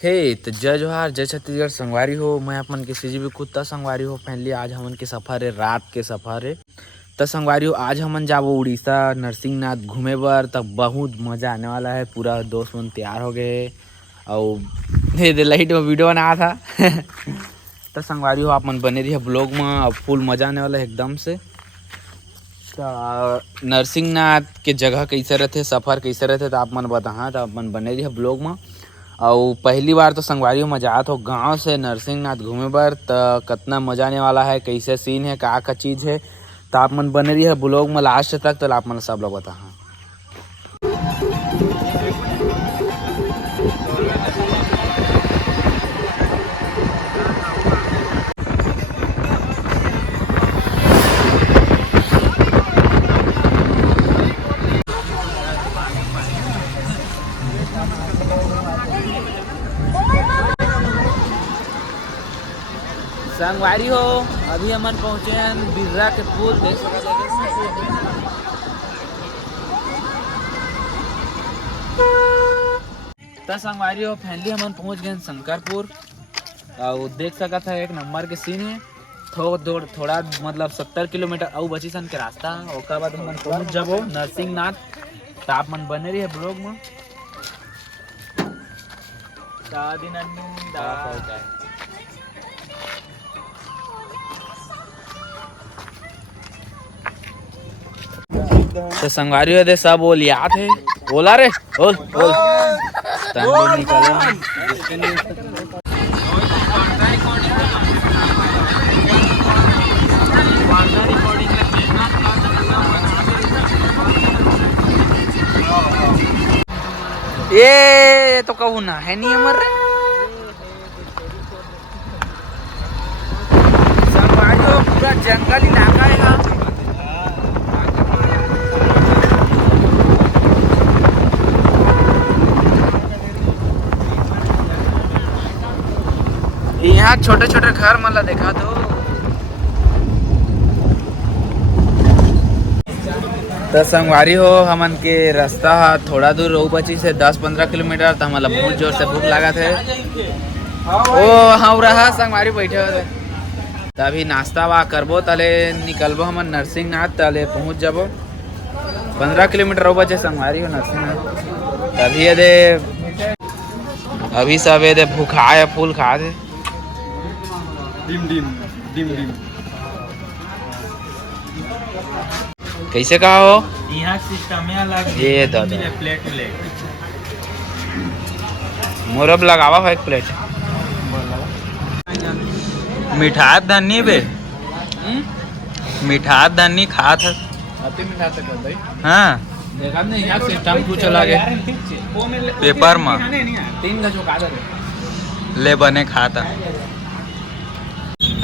हे तो जय जोहार जय छत्तीसगढ़ संगवारी हो। मैं अपन के सीजीबी कुत्ता संगवारी हो। फाइनली आज हमन के सफर है, रात के सफर है। तो संगवारी हो आज हमन जाबो उड़ीसा नरसिंहनाथ घूमे बर। तब बहुत मजा आने वाला है। पूरा दोस्त मन तैयार हो गए और लाइट में वीडियो बना था। तो संगवारी हो आप मन बने रहिए ब्लॉग में, फुल मजा आने वाला है एकदम से। नरसिंहनाथ के जगह कैसे रहते, सफर कैसे रहते तो आप मन बताहा। तो आप मन बने रहिए ब्लॉग में। और पहली बार तो संगवारी मजा आत हो गांव से नरसिंहनाथ घूमे बर। तो कितना मजा आने वाला है, कैसे सीन है, का चीज़ है। तो आप मन बने रहिए ब्लॉग में लास्ट तक। तो आप मन सब लोग बता। संगवारी हो अभी हमन पहुंचे हैं बिर्रा के पुल देख सकते हैं। तो संगवारी हो फैमिली हमन पहुंच गए शंकरपुर और देख सकता है एक नंबर के सीन है। थोड़ा मतलब 70 किलोमीटर और बची सन के रास्ता। ओकर बाद हमन पहुंच जाबो नरसिंहनाथ। तो आप मन बने रहिए ब्लॉग में। तो संगवारी हो दे सब बोल याद है। बोला रे बोल बोल ये तो कहूँ ना है नहीं अमर रे। संगवारी हो पूरा जंगल इलाका है यहाँ। यहाँ छोटे छोटे घर मतलब देखा तो संगवारी हो हमन के रास्ता थोड़ा दूर रो बची से 10-15 किलोमीटर। तो हमारा बहुत जोर से भूख लगा थे। ओ हाँ रहा संगवारी बैठे हो तभी नाश्ता वा करबो तले निकलबो हमन नरसिंहनाथ। तले पहुँच जाबो 15 किलोमीटर रो बचे संगवारी हो नरसिंहनाथ। तभी ये दे अभी सब ये दे भूखा है, फूल खा दे। डिम डिम डिम डिम कैसे कहा हो यहाँ सिस्टम अलग ये दादा प्लेट मोरब लगावा हो एक प्लेट मिठाई धनी बे मिठाई धनी खा था मीठा से कर हाँ देखा नहीं यहाँ सिस्टम कुछ अलग है। पेपर में 3 का चौका ले बने खाता।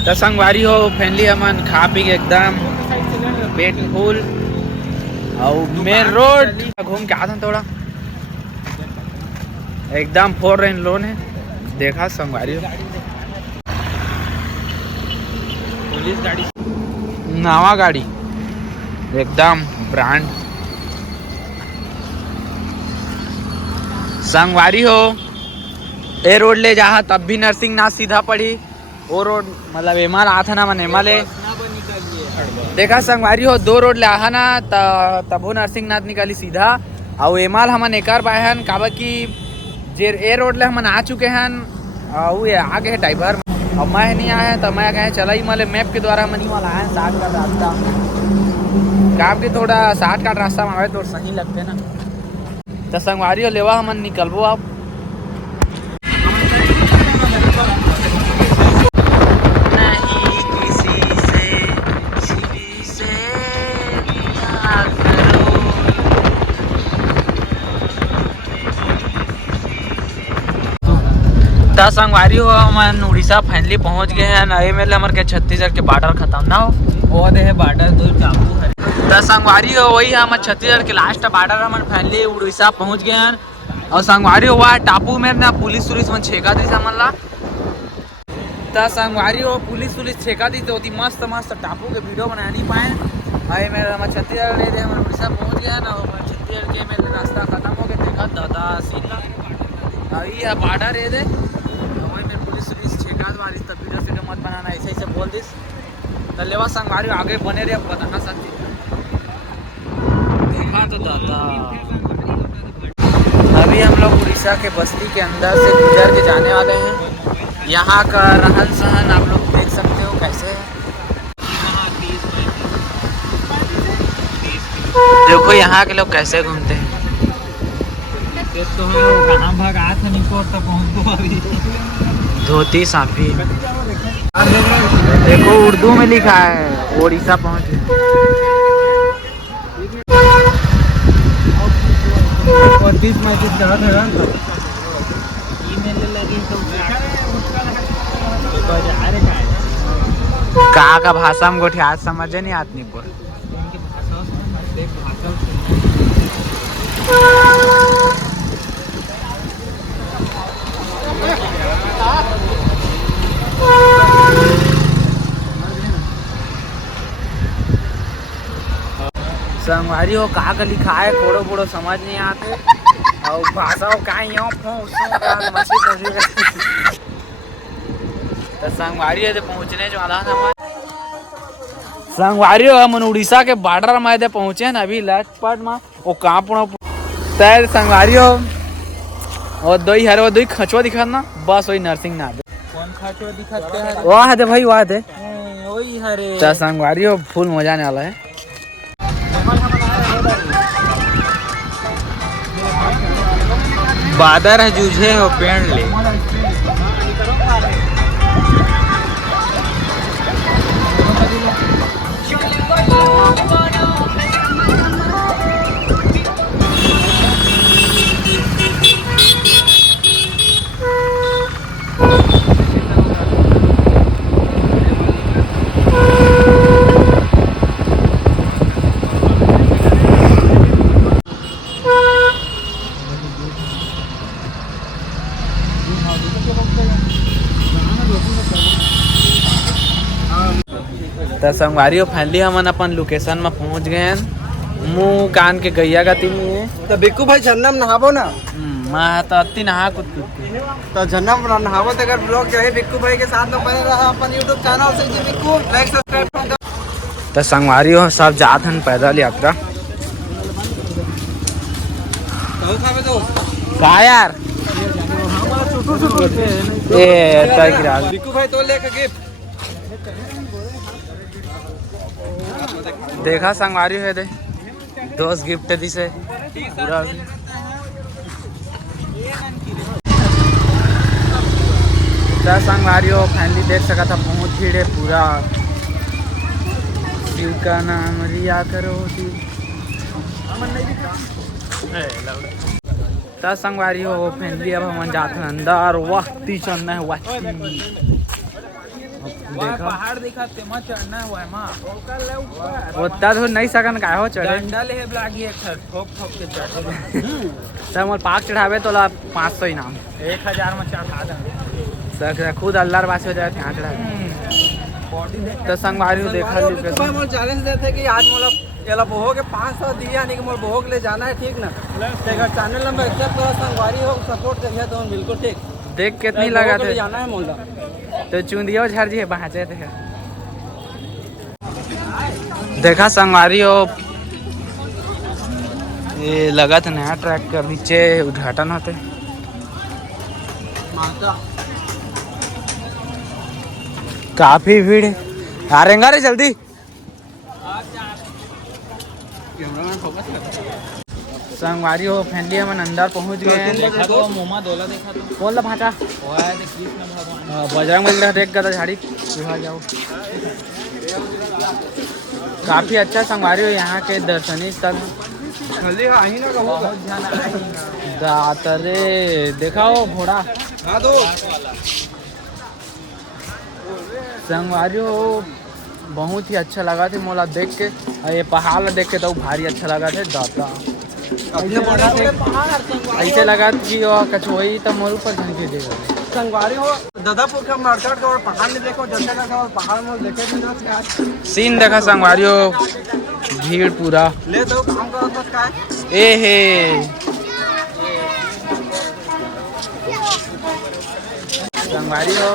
तो संगवारी हो फैमिली हमन खा पी के एकदम पेट फूल और मेन रोड घूम के आता थोड़ा एकदम 4 लेन लोन है। देखा संगवारी हो पुलिस गाड़ी नवा गाड़ी एकदम ब्रांड। संगवारी हो ए रोड ले जा तब भी नरसिंहनाथ सीधा पड़ी। वो रोड मतलब एमाल आता ना मन एमाल देखा संगवारी हो 2 रोड ले आहा ना तब वो नरसिंहनाथ निकाली सीधा। और एमाल हमन एकर बाहन काबा की जे ए रोड ले हमन आ चुके हैं और ये आगे है ड्राइवर और मैं नहीं आया तो मैं कहे चला ही मतलब मैप के द्वारा मनी वाला आया 60 का रास्ता काम के थोड़ा 60 का रास्ता में आवे तो सही लगते ना। तो संगवारी हो लेवा हमन निकलबो आप संगवारी हो हम उड़ीसा फाइनली पहुंच गए हैं। नए में हमारे छत्तीसगढ़ के बॉर्डर खत्म ना हो वो दे बॉर्डर 2 टापू है। तो संगवारी हो वही हम छत्तीसगढ़ के लास्ट बॉर्डर हम फाइनली उड़ीसा पहुंच गए हैं। और संगवारी हुआ टापू में ना पुलिस में छेका दी हमन ला। तो संगवारी हो पुलिस छेका दी तो मस्त मस्त टापू के वीडियो बना नहीं पाए। अरे मेरे छत्तीसगढ़ हम उड़ीसा पहुंच गए ना। छत्तीसगढ़ के मेरे रास्ता खत्म हो गया देखा दादा सीन अभी यह बॉर्डर है दे वही में पुलिस छेकात वाली तब वीडियो से मत बनाना ऐसे ही से बोल दिस तो लेवा संगवारी आगे बने रहे अब बताना सकती देखा तो दादा। अभी हम लोग उड़ीसा के बस्ती के अंदर से गुजर के जाने वाले हैं। यहाँ का रहन सहन आप लोग देख सकते हो कैसे है। देखो यहाँ के लोग कैसे घूमते हैं। धोती साफी देखो उर्दू में लिखा है उड़ीसा पहुँचे। कहाँ का भाषा में गोठी आज समझे नहीं आदमी को। संगवारी हो कहा का लिखा है कोड़ो कोड़ो समझ नहीं आते और भाषा हो कहाँ तो संगवारी है पहुँचने जो वाला था। संगवारी हो हम उड़ीसा के बॉर्डर में पहुँचे ना अभी लास्ट पार्ट में वो कहाँ पुणा तय संगवारी हो और दो ही हरे वो दो ही खचवा दिखा ना बस वही नर्सिंग ना कौन खचवा दिखाते हैं वहाँ है भाई वहाँ है वही हरे तो संगवारी हो फुल मजा आने वाला है। बादर है जूझे हो पेड़ ले तो संगवारी हो फाइनली हम अपन लोकेशन में पहुंच गए हैं। मुँह कान के गैया गति में है तो बिक्कू भाई झरना में नहाबो ना मैं तो अति नहा कुछ तो झरना में नहाबो तो अगर ब्लॉग चाहिए बिक्कू भाई के साथ में बने रहा अपन यूट्यूब चैनल से जी बिक्कू लाइक सब्सक्राइब। तो संगवारी हो सब जात हैं पैदल यात्रा कहा यार बिक्कू भाई तो लेके गिफ्ट देखा संगवारी है दे दोस्त गिफ्ट दिसे पूरा संगवारी हो फैमिली देख सका था बहुत भीड़ है पूरा शिव का नाम रिया करो तो संगवारी हो फैमिली अब हम जाते हैं अंदर वक्ती चढ़ना है वक्ती पहाड़ दिखा तेमा चढ़ना हुआ है मां उतना तो नहीं सकन का हो चढ़े डंडा ले लागी एक ठोक ठोक के चढ़े सर मोर पाक चढ़ावे तो ला 500 इनाम 1000 में चढ़ा देंगे सर खुद अल्लाह वासी हो जाए यहाँ चढ़ावे तो संगवारी देखा मोर चैलेंज देते कि आज मोला एला बोहो के 500 दिया नहीं कि मोर बोहो ले जाना है ठीक ना अगर चैनल नंबर एक्सेप्ट करो संगवारी हो सपोर्ट करिए तो बिल्कुल ठीक देख कितनी लगा थे जाना है मोला तो चुंदिया झर जी है पहुँचे थे देखा संगवारी हो ये लगा था नया ट्रैक का नीचे उद्घाटन होते काफी भीड़ है आ रहेंगे रे जल्दी संगवारी हो फैमिली हम अंदर पहुंच गए हैं। देखा तो मोमा दोला देखा तो बोल भाटा कृष्ण भगवान बजरंग बली देख गया था झाड़ी जाओ काफी अच्छा संगवारी हो यहाँ के दर्शनीय स्थल दातरे देखा हो घोड़ा संगवारी हो बहुत ही अच्छा लगा थे मोला देख के ये पहाड़ देख के तो भारी अच्छा लगा थे दाता ऐसे लगा कि कछुई तो मोर ऊपर झनके दे संगवारी हो दादापुर का मार्केट का और पहाड़ में देखो जैसे का और पहाड़ में देखे सीन देखा संगवारी हो भीड़ पूरा ले दो काम करो बस का ए हे संगवारी हो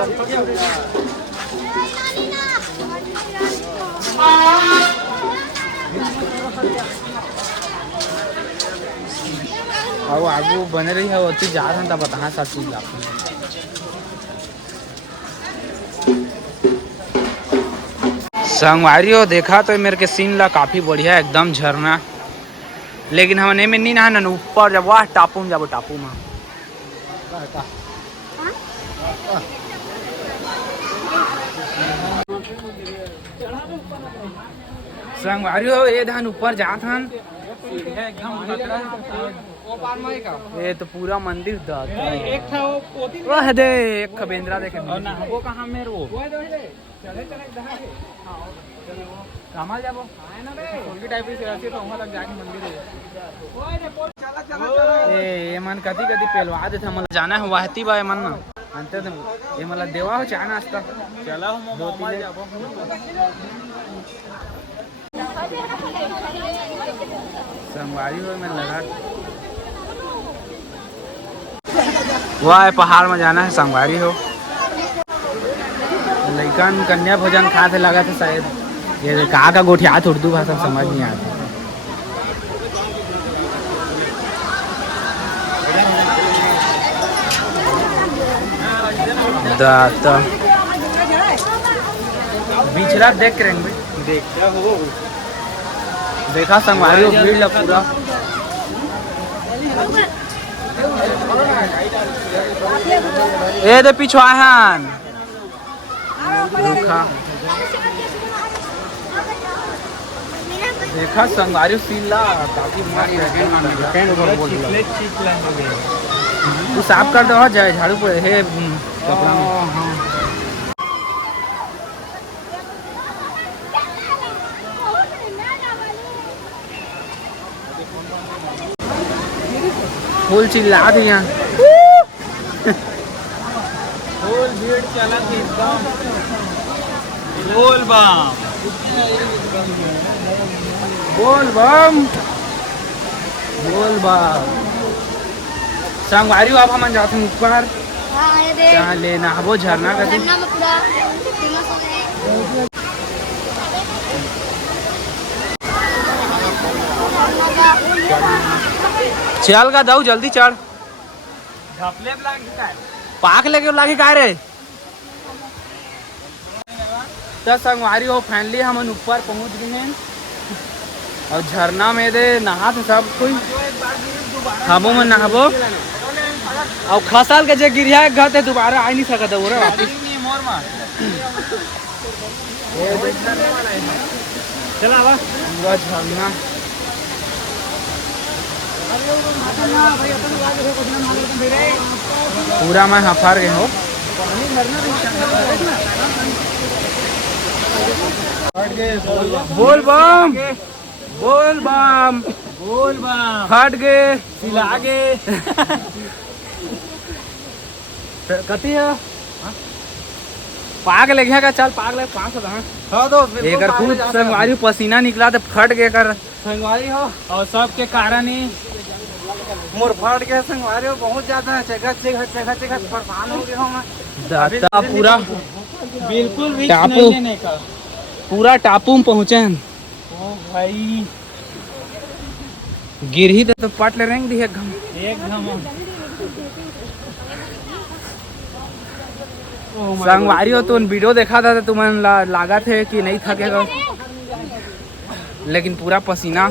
और आगू बने रही है होती जा रहा था बता सब चीज आपको संगवारी हो देखा तो मेरे के सीन ला काफी बढ़िया एकदम झरना लेकिन हमने में नहीं नहा ऊपर जब वाह टापू में जाबो टापू में संगवारी हो ये धान ऊपर जात हन ये तो पूरा मंदिर वह दे एक खबेंद्रा देखे वो कहाँ में वो कमाल जाबो टाइप से तो वहां लग जाके मंदिर है ए मन कदी कदी पेलवा देथे मला जाना है वाहती बा मन ना अंत ये मला देवा हो चाह नाश्ता चला हम मोमल जाबो संगवारी हो मैं लगा वाह पहाड़ में जाना है संगवारी हो लड़कन कन्या भोजन खाते लगा था शायद ये कहा का गोठी हाथ उर्दू भाषा समझ नहीं आती दाता बिछड़ा देख रहे हैं देखता हो देखा संगवारी हो भीड़ लग पूरा ए दे पीछे आहन देखा देखा संगवारी सीला काफी तू साफ कर दो जाए झाड़ू पे हे कपड़ा फुल चिल्ला दिया फुल भीड़ चला थी एकदम बोल बम बोल बम बोल बम संगवारी आप हम जाते हैं ऊपर यहाँ लेना वो झरना का चल का दाऊ जल्दी चढ़ पाक लेके लागे का रे तो संगवारी हो फाइनली हम ऊपर पहुंच गए हैं और झरना में दे नहा थे सब कोई खाबो में नहाबो और खसाल के जे गिरिया घर थे दोबारा आ नहीं सकता वो वापस चला पूरा झरना पूरा मैं हफार गए हो बोल बम बोल बम बोल बम फट गए सिला गए कती है पाग ले गया का चल पाग ले 500 हां दोस्त एक खूब संगवारी पसीना निकला तो फट गए कर संगवारी हो और सब के कारण ही मोर फट गया संगवारी हो बहुत ज्यादा है जगह परेशान हो गया हूं मैं पूरा बिल्कुल भी नहीं लेने का पूरा टापू में पहुंचे हैं ओ भाई गिर ही तो पट ले रहेंगे एक घम संगवारी हो तो वीडियो देखा था तो मन लगा थे कि नहीं थकेगा लेकिन पूरा पसीना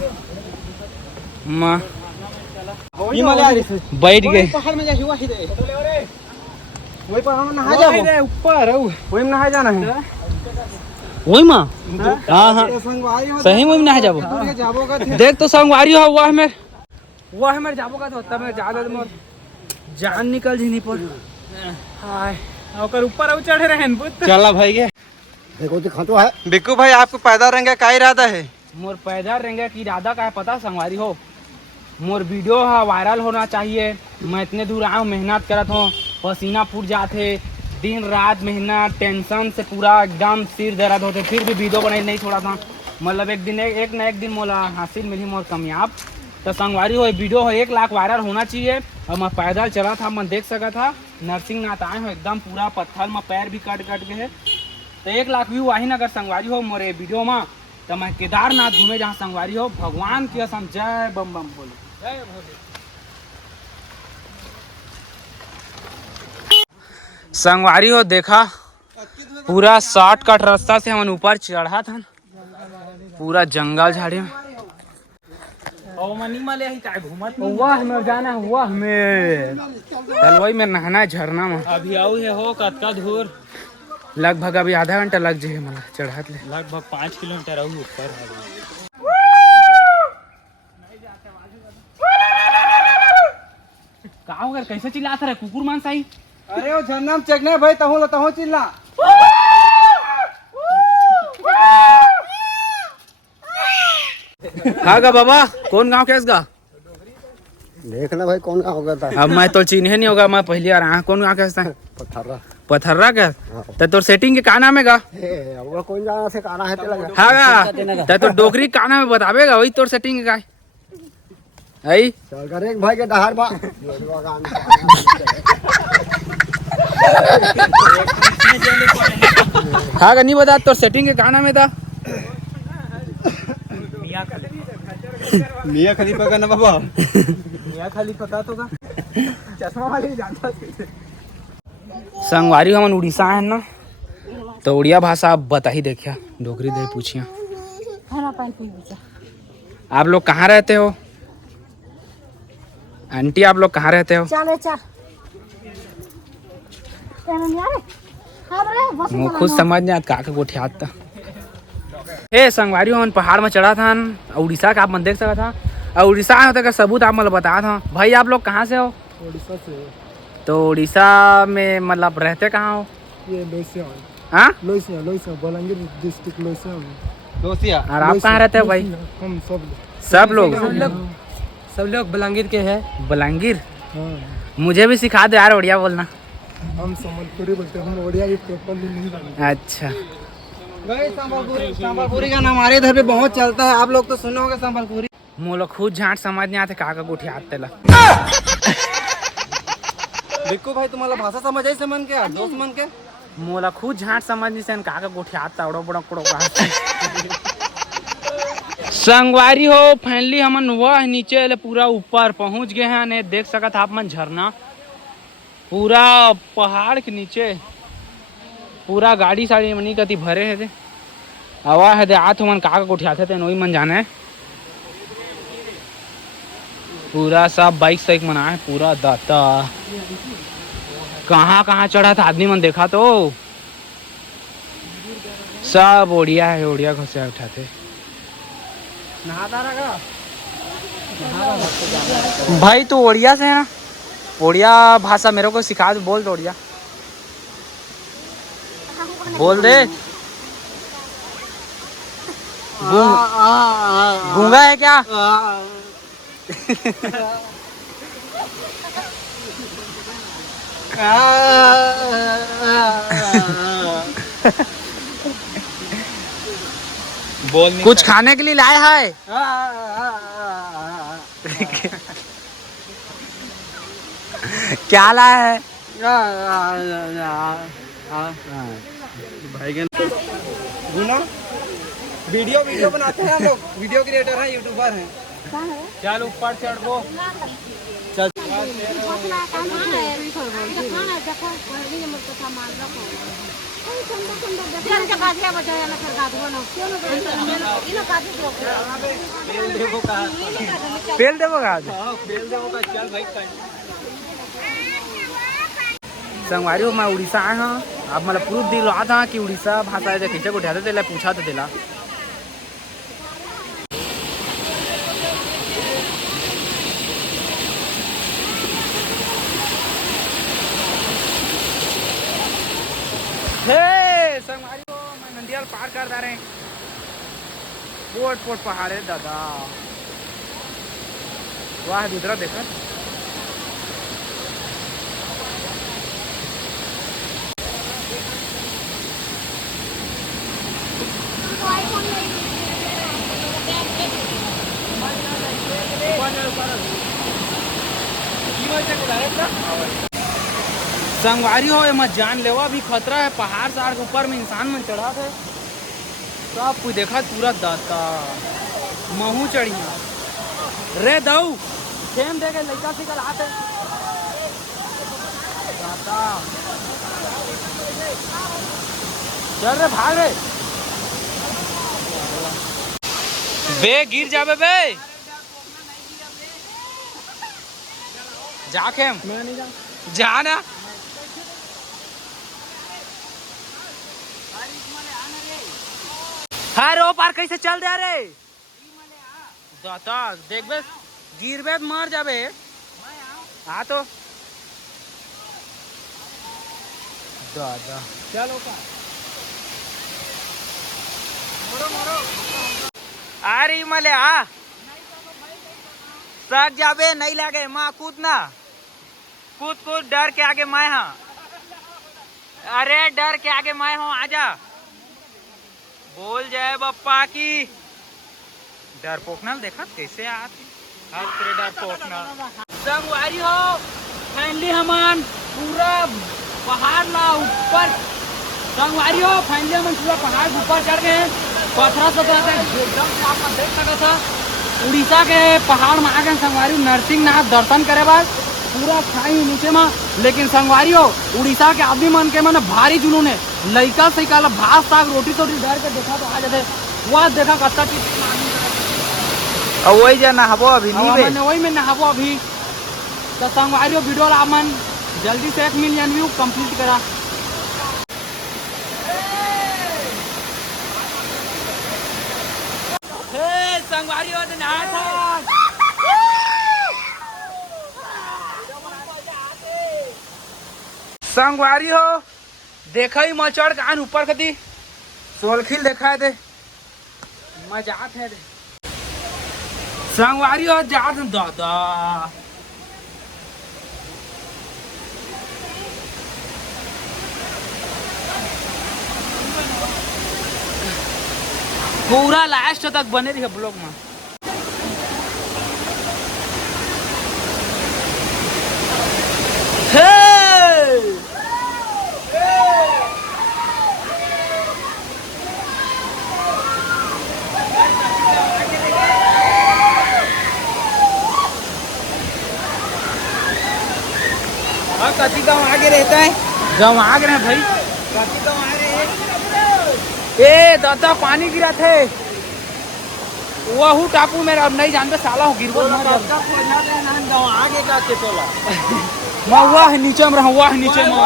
बैठ गए वही पहाड़ में नहा जाओ ऊपर वही में नहा जाना है वही माँ हाँ सही में नहा जाबो देख तो संगवारी हो वह हमें जाबो का तो तब ज्यादा जान निकल जी नहीं पर हाय और ऊपर और चढ़े रहे चला भाई के देखो तो खातो है बिक्कू भाई आपको पैदा रहेंगे का इरादा है मोर पैदा रहेंगे कि इरादा का है पता संगवारी हो मोर वीडियो है वायरल होना चाहिए मैं इतने दूर आया हूँ मेहनत करत हूँ पसीना फूट जाते दिन रात मेहनत टेंशन से पूरा एकदम सिर दर्द होते फिर भी वीडियो बनाई नहीं छोड़ा था मतलब एक न एक दिन मोला हासिल मिली मोर कामयाब तो संगवारी हो वीडियो हो 1 लाख वायरल होना चाहिए और मैं पैदल चला था मैं देख सका था नरसिंहनाथ आए हो एकदम पूरा पत्थर में पैर भी कट कट गए तो 1 लाख व्यू आही ना अगर संगवारी हो मोरे वीडियो में तो मैं केदारनाथ घूमे जहाँ संगवारी हो भगवान की असम जय बम बम बोले जय भोले। संगवारी हो देखा पूरा शॉर्टकट रास्ता से हम ऊपर चढ़ा था पूरा जंगल झाड़ी में हुआ हमें जाना हुआ हमें तलवई में नहाना है झरना में अभी आओ है हो कतका दूर लगभग अभी आधा घंटा लग जाए मला चढ़ात ले लगभग 5 किलोमीटर आओ ऊपर है। का होकर कैसे चिल्लाता रहे कुकुर मान साई अरे वो झरना में चढ़ना है भाई तहो चिल्ला हाँ बाबा कौन गांव कैसगा देखना भाई कौन गाँव होगा था अब मैं तो चिन्हे नहीं होगा मैं पहली बार आया कौन गांव कैसा है पथरा पथर्रा का तो तोर सेटिंग के का नाम है गा वो कौन जाना से काना है तेरा हाँ गा तो डोगरी का नाम है बतावेगा वही तोर सेटिंग का आई चल कर एक भाई के डहार बा हाँ गा नहीं बता तोर सेटिंग के का नाम है था मियां खलीफा का ना बाबा मियां खलीफा का तो का चश्मा वाले जानता संगवारी हमन उड़ीसा है ना तो उड़िया भाषा आप बता ही देखिया डोगरी दे पूछिया आप लोग कहाँ रहते हो आंटी आप लोग कहाँ रहते हो वो खुद समझ नहीं आता का गोठी आता हे संगवारी हमन पहाड़ में चढ़ा था उड़ीसा का आप मन देख सका था और उड़ीसा में होता का सबूत आप मतलब बता था भाई आप लोग कहाँ से हो उड़ीसा से तो उड़ीसा में मतलब रहते कहाँ हो ये लोसिया हाँ लोसिया बलांगीर डिस्ट्रिक्ट लोसिया और आप कहाँ रहते हो भाई हम सब लोग बलांगीर के हैं बलांगीर हाँ। मुझे भी सिखा दो यार उड़िया बोलना हम संबलपुरी बोलते हैं हम उड़िया भी प्रॉपर्ली नहीं जानते अच्छा संबलपुरी का नाम हमारे इधर पे बहुत चलता है आप लोग तो सुने होंगे संबलपुरी मोला खुद झाट समझ नहीं आते काका गोठी आते ला बिक्कू भाई तुम्हारा भाषा समझ आई समन के दोस्त मन के मोला खुद झाट समझ नहीं से काका गोठी आता उड़ो बड़ो कड़ो संगवारी हो फाइनली हमन वह नीचे ले पूरा ऊपर पहुंच गए हैं ने देख सकत आप मन झरना पूरा पहाड़ के नीचे पूरा गाड़ी साड़ी मनी कति भरे है थे हवा है आत मन काका गोठी आते थे नोई मन जाना है पूरा सब बाइक साइक मना है पूरा दाता कहाँ चढ़ा था आदमी मन देखा तो सब ओडिया है ओडिया घुसे उठाते भाई तू ओडिया से है ना ओडिया भाषा मेरे को सिखा दे बोल दो ओडिया बोल दे गूंगा है क्या बोल कुछ खाने के लिए लाया है क्या लाया है भाई गुना वीडियो बनाते हैं हम लोग वीडियो क्रिएटर हैं यूट्यूबर हैं चल ऊपर चढ़ गो चल पेल देवो का चल भाई संगवारी हो मैं उड़ीसा आया हूँ आप मतलब प्रूफ दिलवा था कि उड़ीसा भाषा है खींचे को उठाते थे पूछा तो दिला संगवारी हो मैं नंदियाल पार कर जा रहे हैं पोट पहाड़ है दादा वाह दूसरा देखा संगवारी हो मत जान लेवा अभी खतरा है। पहाड़ सहाड़ के ऊपर में इंसान में चढ़ा थे सब कुछ देखा पूरा दाता महू चढ़िया रे दऊ खेम दे के लड़का से कल आते दाता चल रे भाग रे बे गिर जाबे बे जा खेम मैं नहीं जा ना हारो पार कैसे चल दे रे दाता देख बे गिर बे मर जाबे हाँ तो दादा चलो पार अरे मले आ सक जाबे नहीं लगे माँ कूदना कूद कूद डर के आगे मैं हाँ अरे डर के आगे मैं हूँ आजा बोल जाए बप्पा की डर पोकनल देखा कैसे आती हर तेरे डर पोकनल संगवारी हो फाइनली हमान पूरा पहाड़ ला ऊपर संगवारी हो फाइनली हम पूरा पहाड़ ऊपर चढ़ गए हैं पथरा सतरा तक एकदम से आप देख सका था उड़ीसा के पहाड़ में आ गए संगवारी नरसिंहनाथ दर्शन करे बाद पूरा खाई नीचे में लेकिन संगवारी हो उड़ीसा के आदमी मन के मन भारी जुनून है लड़का से काला भात साग रोटी टोटी डर के देखा तो आ जाते वह देखा कत्ता चीज वही जा नहाबो अभी नहीं वही में नहाबो अभी तो संगवारी हो वीडियो ला मन जल्दी से 1 मिलियन व्यू कंप्लीट करा संगवारी हो संगवारी हो देखा ही मचड़ कान ऊपर कदी सोलखिल देखा दे मजात है दे संगवारी हो जात दादा पूरा लास्ट तक बने रही है ब्लॉग में कति गाँव आगे रहता है गाँव आगे रहे भाई कति गाँव आगे ए दादा पानी गिरा थे वह टापू मेरा अब नहीं जानते साला हो गिर आगे का चेतोला मैं हुआ है नीचे में रहा हुआ है नीचे में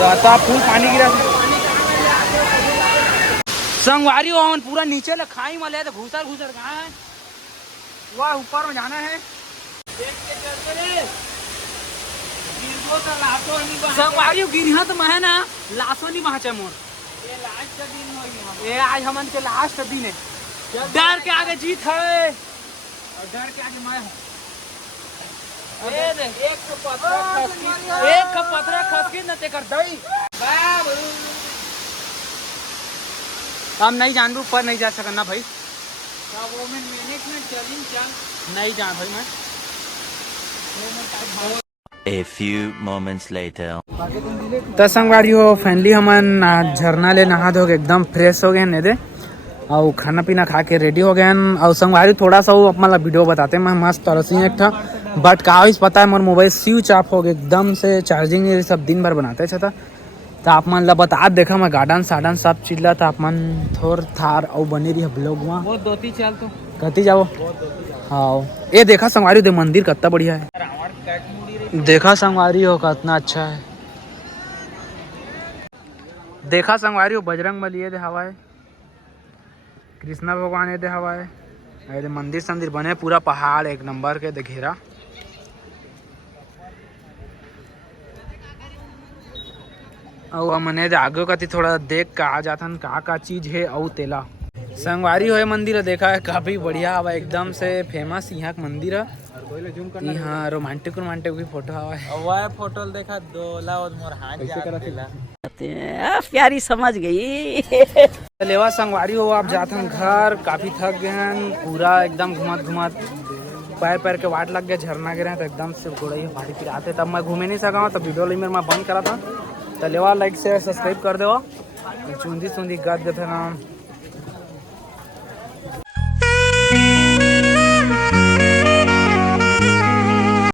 दादा फुल पानी गिरा संगवारी हो हम पूरा नीचे ले खाई में ले तो घुसर घुसर कहाँ है वह ऊपर में जाना है संगवारी गिरिया तो मैं ना लाशो नहीं पहुंचे मोर ये आज हमन के लास्ट दिन है डर के आगे जीत है और डर के आगे मैं हूँ एक पत्थर खसकी न ते कर दई हम नहीं जान ऊपर नहीं जा सकना भाई नहीं जान भाई मैं A few moments later. तो संगवारी हो फाइनली हमन झरना ले नहा धो के एकदम फ्रेश हो गए ने दे और खाना पीना खा के रेडी हो गए और संगवारी थोड़ा सा वो मतलब वीडियो बताते मैं मस्त तरसी एक था बट कागज पता है मोर मोबाइल स्विच ऑफ हो गए एकदम से चार्जिंग सब दिन भर बनाते छता तो आप मन ला बता देखा मैं गार्डन सार्डन सब चीज ला तो आप मन थोर थार और बनी रही है ब्लॉग में बहुत दोती चल तो कती जाओ हाँ ये देखा संगवारी दे मंदिर कितना बढ़िया है देखा संगवारी हो कितना अच्छा है देखा संगवारी हो बजरंग बली ये दे हवा है कृष्णा भगवान ये दे हवा है अरे मंदिर संदिर बने पूरा पहाड़ एक नंबर के दे घेरा और मने आगे कति थोड़ा देख का आ जाथन का चीज है और तेला संगवारी होए मंदिर देखा है काफी बढ़िया हवा एकदम से फेमस यहाँ का मंदिर है यहाँ रोमांटिक रोमांटिक भी फोटो हवा है वह फोटो देखा दो ला और मोर हाथ जा कहते हैं। प्यारी समझ गई। लेवा संगवारी हो आप जाते हैं घर, काफी थक गए हैं, पूरा एकदम घुमत घुमत पैर पैर के वाट लग गया, झरना गिरे तो एकदम से गोड़ाई भारी फिर आते, तब मैं घूमे नहीं सका हूँ, तब वीडियो में मैं बंद करा था। तो लेवा लाइक से सब्सक्राइब कर दो, चूंदी गद थे ना